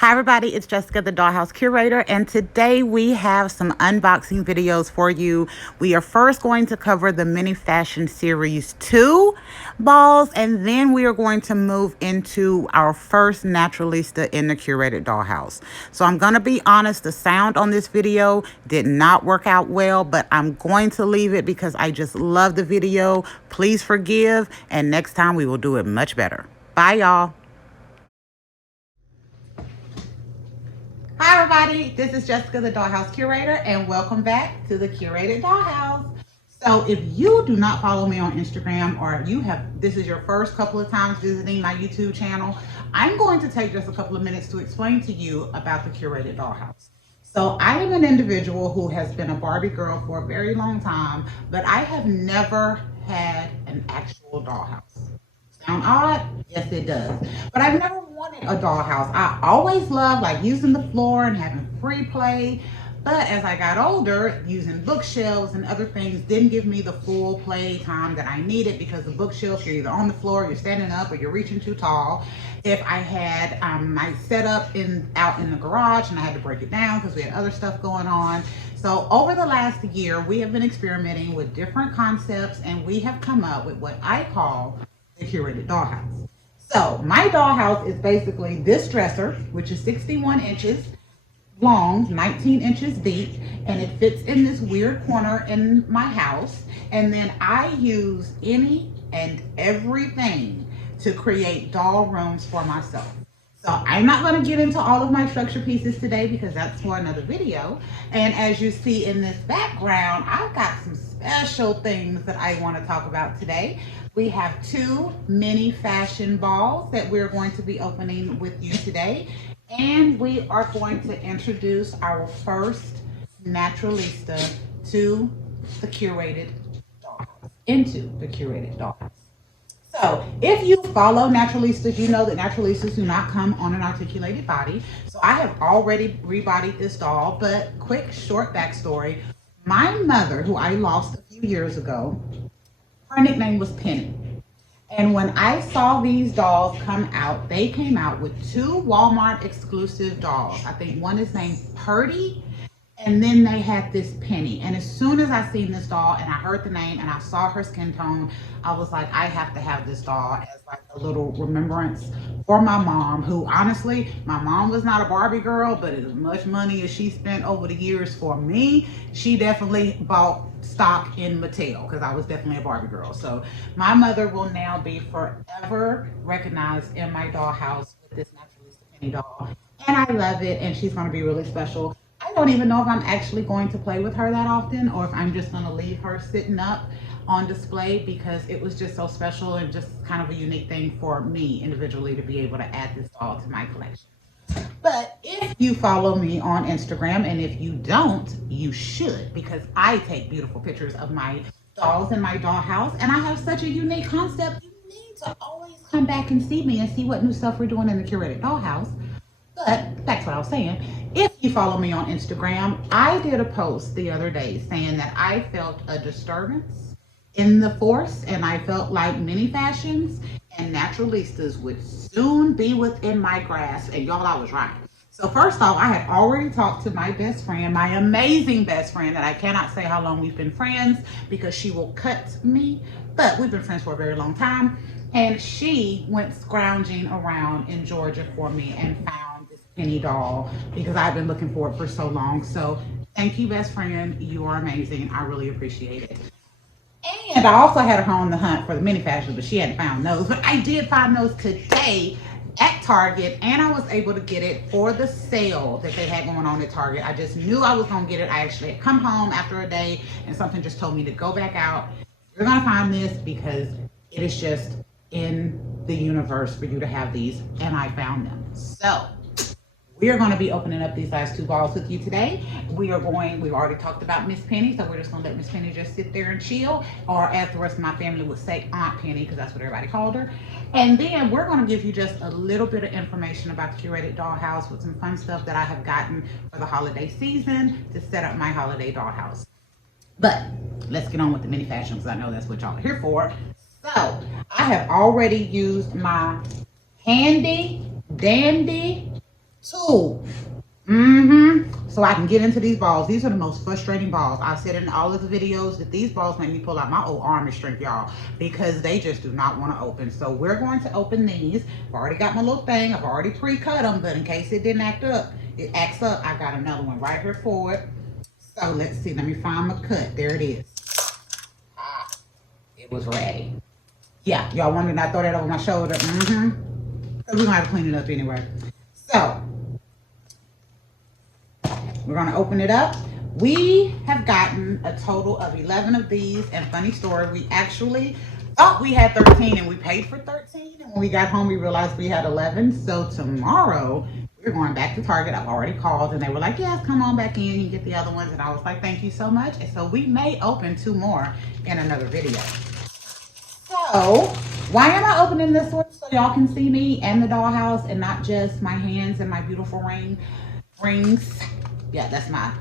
Hi everybody, it's Jessica, the Dollhouse Curator, and today we have some unboxing videos for you. We are first going to cover the Mini Fashion Series 2 balls, and then we are going to move into our first Naturalista in the Curated Dollhouse. So I'm going to be honest, the sound on this video did not work out well, but I'm going to leave it because I just love the video. Please forgive, and next time we will do it much better. Bye, y'all. Hi everybody, this is Jessica, the Dollhouse Curator, and welcome back to the Curated Dollhouse. So if you do not follow me on Instagram, or this is your first couple of times visiting my YouTube channel, I'm going to take just a couple of minutes to explain to you about the Curated Dollhouse. So I am an individual who has been a Barbie girl for a very long time, but I have never had an actual dollhouse. Sound odd? Yes, it does. But I've never wanted a dollhouse. I always loved like using the floor and having free play. But as I got older, using bookshelves and other things didn't give me the full play time that I needed, because the bookshelves, you're either on the floor, you're standing up, or you're reaching too tall. If I had my setup out in the garage and I had to break it down because we had other stuff going on. So over the last year, we have been experimenting with different concepts, and we have come up with what I call the Curated Dollhouse. So my dollhouse is basically this dresser, which is 61 inches long, 19 inches deep, and it fits in this weird corner in my house. And then I use any and everything to create doll rooms for myself. So I'm not going to get into all of my structure pieces today because that's for another video. And as you see in this background, I've got some special things that I want to talk about today. We have two mini fashion balls that we're going to be opening with you today. And we are going to introduce our first Naturalista to the Curated Dollhouse, into the Curated Dollhouse. So if you follow Naturalistas, you know that Naturalistas do not come on an articulated body. So I have already rebodied this doll, but quick short backstory. My mother, who I lost a few years ago, her nickname was Penny. And when I saw these dolls come out, they came out with two Walmart exclusive dolls. I think one is named Purdy, and then they had this Penny. And as soon as I seen this doll and I heard the name and I saw her skin tone, I was like, I have to have this doll as like a little remembrance for my mom, who honestly, my mom was not a Barbie girl, but as much money as she spent over the years for me, she definitely bought stock in Mattel, because I was definitely a Barbie girl. So my mother will now be forever recognized in my dollhouse with this Naturalista Penny doll. And I love it, and she's going to be really special. I don't even know if I'm actually going to play with her that often, or if I'm just going to leave her sitting up on display, because it was just so special and just kind of a unique thing for me individually to be able to add this doll to my collection. But if you follow me on Instagram, and if you don't, you should, because I take beautiful pictures of my dolls in my dollhouse, and I have such a unique concept. You need to always come back and see me and see what new stuff we're doing in the Curated Dollhouse. But that's what I was saying. If you follow me on Instagram, I did a post the other day saying that I felt a disturbance in the force, and I felt like Mini Fashions and Naturalistas would soon be within my grasp. And y'all, I was right. So first off, I had already talked to my best friend, my amazing best friend, that I cannot say how long we've been friends because she will cut me, but we've been friends for a very long time. And she went scrounging around in Georgia for me and found this Penny doll, because I've been looking for it for so long. So thank you, best friend. You are amazing. I really appreciate it. And I also had her on the hunt for the mini fashion, but she hadn't found those. But I did find those today at Target, and I was able to get it for the sale that they had going on at Target. I just knew I was going to get it. I actually had come home after a day, and something just told me to go back out. You're going to find this because it is just in the universe for you to have these, and I found them. So we are going to be opening up these last two balls with you today. We've already talked about Miss Penny, so we're just going to let Miss Penny just sit there and chill, or as the rest of my family would say, Aunt Penny, because that's what everybody called her. And then we're going to give you just a little bit of information about the Curated Dollhouse with some fun stuff that I have gotten for the holiday season to set up my holiday dollhouse. But let's get on with the mini fashion, because I know that's what y'all are here for. So I have already used my handy dandy Two. So I can get into these balls. These are the most frustrating balls. I said in all of the videos that these balls make me pull out my old army strength, y'all, because they just do not want to open. So we're going to open these. I've already got my little thing. I've already pre-cut them, but in case it didn't act up, it acts up. I got another one right here for it. So let's see. Let me find my cut. There it is. It was ready. Yeah, y'all wanted I throw that over my shoulder. Because we're going to have to clean it up anyway. So we're going to open it up. We have gotten a total of 11 of these, and funny story, we actually thought we had 13 and we paid for 13, and when we got home we realized we had 11. So tomorrow we're going back to Target. I've already called and they were like, yes, come on back in, you can get the other ones, and I was like, thank you so much. And so we may open 2 more in another video. So why am I opening this one? So y'all can see me and the dollhouse and not just my hands and my beautiful rings. Yeah, that's my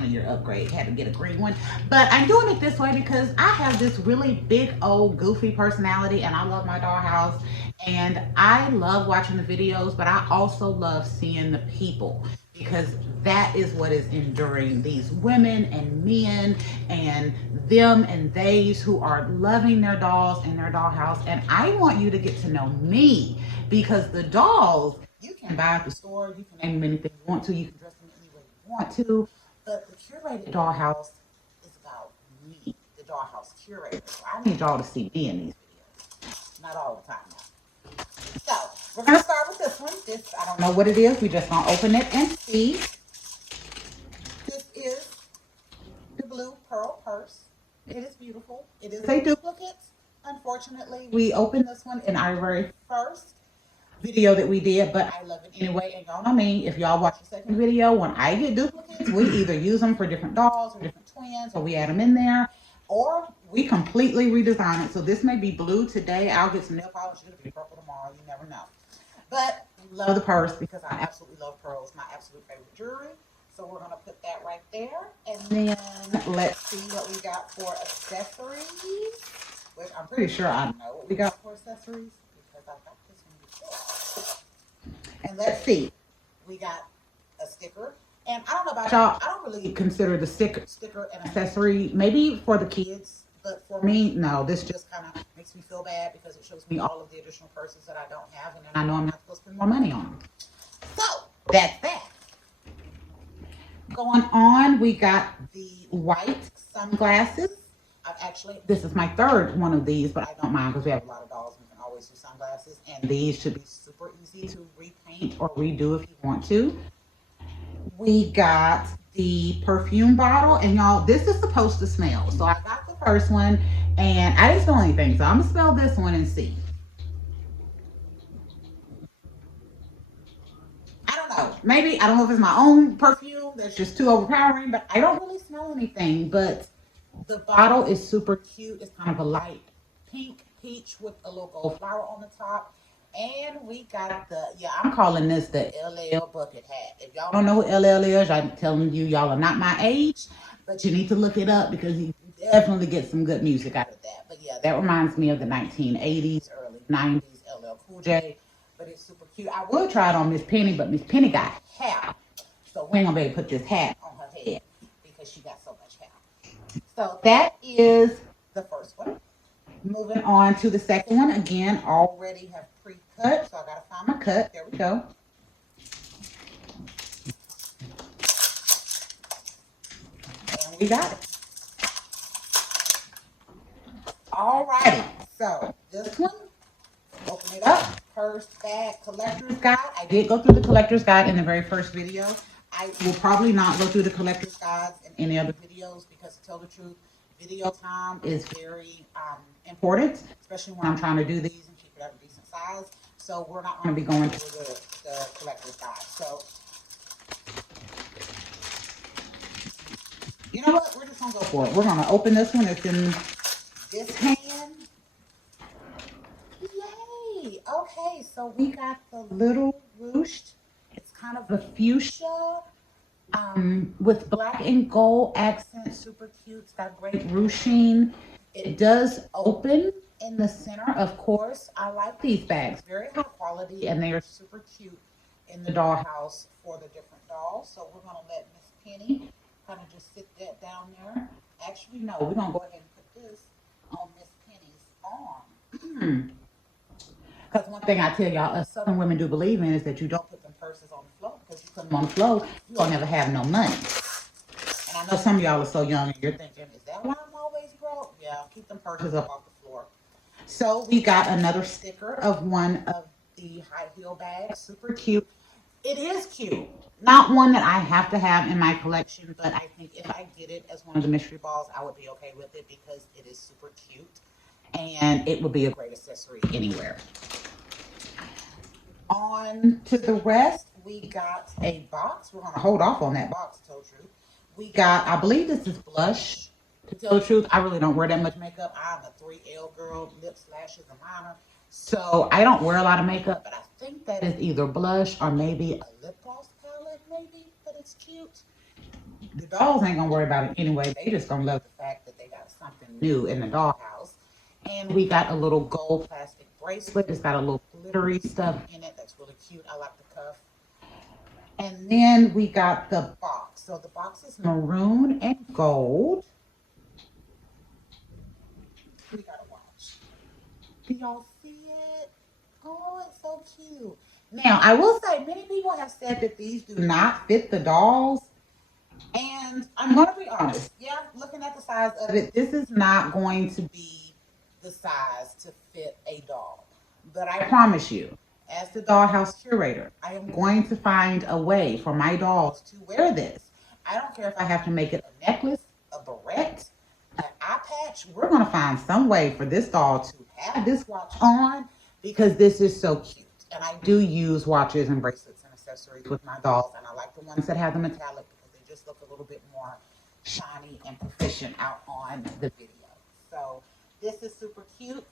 20-year upgrade. Had to get a green one. But I'm doing it this way because I have this really big old goofy personality and I love my dollhouse. And I love watching the videos, but I also love seeing the people, because that is what is enduring these women and men and them and theys who are loving their dolls and their dollhouse. And I want you to get to know me, because the dolls you can buy at the store, you can name them anything you want to, you can dress them any way you want to, but the curated dollhouse is about me, the dollhouse curator. So I need y'all to see me in these videos, not all the time now. So we're gonna start with this one. This, I don't know what it is. We just gonna open it and see. This is the blue pearl purse. It is beautiful. It is a duplicate. Unfortunately, we opened this one in our very first video that we did, but I love it anyway. And y'all know me, if y'all watch the second video, when I get duplicates, we either use them for different dolls or different twins, or we add them in there, or we completely redesign it. So this may be blue today. I'll get some nail polish. It'll be purple tomorrow. You never know. But we love the purse because I absolutely love pearls. My absolute favorite jewelry. So we're going to put that right there. And then let's see what we got for accessories, which I'm pretty sure I know what we got for accessories because I got this one before. And let's see. We got a sticker. And I don't know about y'all, I don't really consider the sticker an accessory, maybe for the kids, but for me, no. This just kind of makes me feel bad because it shows me all of the additional purses that I don't have, and then I know I'm not supposed to spend more money on them. So that's that. Going on, we got the white sunglasses. This is my third one of these, but I don't mind because we have a lot of dolls and we can always do sunglasses, and these should be super easy to repaint or redo if you want to. We got the perfume bottle, and y'all, this is supposed to smell. So I got the first one and I didn't smell anything, so I'm gonna smell this one and see. I don't know, maybe, I don't know if it's my own perfume that's just too overpowering, but I don't really smell anything. But the bottle is super cute. It's kind of a light pink peach with a little gold flower on the top. And we got the, yeah, I'm calling this the LL bucket hat. If y'all don't know what LL is, I'm telling you, y'all are not my age, but you need to look it up because you definitely get some good music out of that. But yeah, that reminds me of the 1980s, early 90s LL Cool J, but it's super cute. I would try it on Miss Penny, but Miss Penny got hair, so we ain't gonna be able to put this hat on her head because she got so much hair. So that is the first one. Moving on to the second one. Again, already have pre-cut, so I gotta find my cut. There we go. And we got it. Alrighty, so this one, open it up. First bag, collector's guide. I did go through the collector's guide in the very first video. I will probably not go through the collector's guides in any other videos because, to tell the truth, video time is very important, especially when I'm trying to do these and keep it at a decent size. So we're not going to be going through the collector's guide. So you know what? We're just going to go for it. We're going to open this one. It's in this hand. Yay! Okay, so we got the little ruched. It's kind of a fuchsia with black and gold accent. Super cute. It's got great ruching. It does open in the center, of course. I like these bags. Very high quality, and they are super cute in the dollhouse for the different dolls. So we're going to let Miss Penny kind of just sit that down there. Actually, no, we're going to go ahead and put this on Miss Penny's arm. Because one thing I tell y'all, us Southern women do believe in is that you don't put them purses on the floor, because you put them on the floor, you will never have no money. And I know some of y'all are so young and you're thinking, is that why I'm always broke? Yeah, keep them purses up off the floor. So we got another sticker of one of the high heel bags. Super cute. It is cute. Not one that I have to have in my collection, but I think if I get it as one of the mystery balls, I would be okay with it because it is super cute and it would be a great accessory anywhere. On to the rest, we got a box. We're going to hold off on that box, to tell the truth. We got, I believe this is blush. To tell the truth, I really don't wear that much makeup. I'm a 3L girl, lips, lashes, and liner. So I don't wear a lot of makeup, but I think that is either blush or maybe a lip gloss palette, maybe, but it's cute. The dolls ain't gonna worry about it anyway. They just gonna love the fact that they got something new in the dollhouse. And we got a little gold plastic bracelet. It's got a little glittery stuff in it that's really cute. I like the cuff. And then we got the box. So the box is maroon and gold. We got a watch. Do y'all see it? Oh, it's so cute. Now, I will say many people have said that these do not fit the dolls. And I'm going to be honest. Yeah, looking at the size of it, this is not going to be the size to fit a doll. But I promise you, as the dollhouse curator, I am going to find a way for my dolls to wear this. I don't care if I have to make it a necklace, a barrette, an eye patch. We're going to find some way for this doll to have this watch on because this is so cute. And I do use watches and bracelets and accessories with my dolls, and I like the ones that have the metallic because they just look a little bit more shiny and proficient out on the video. So this is super cute.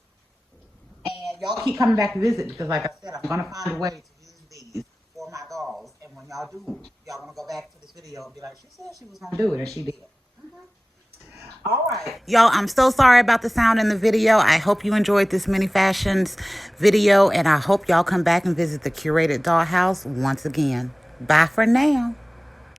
And y'all keep coming back to visit because, like I said, I'm going to find a way to use these for my dolls. And when y'all do, y'all going to go back to this video and be like, she said she was going to do it, and she did. All right. Y'all, I'm so sorry about the sound in the video. I hope you enjoyed this mini fashions video, and I hope y'all come back and visit the curated dollhouse once again. Bye for now.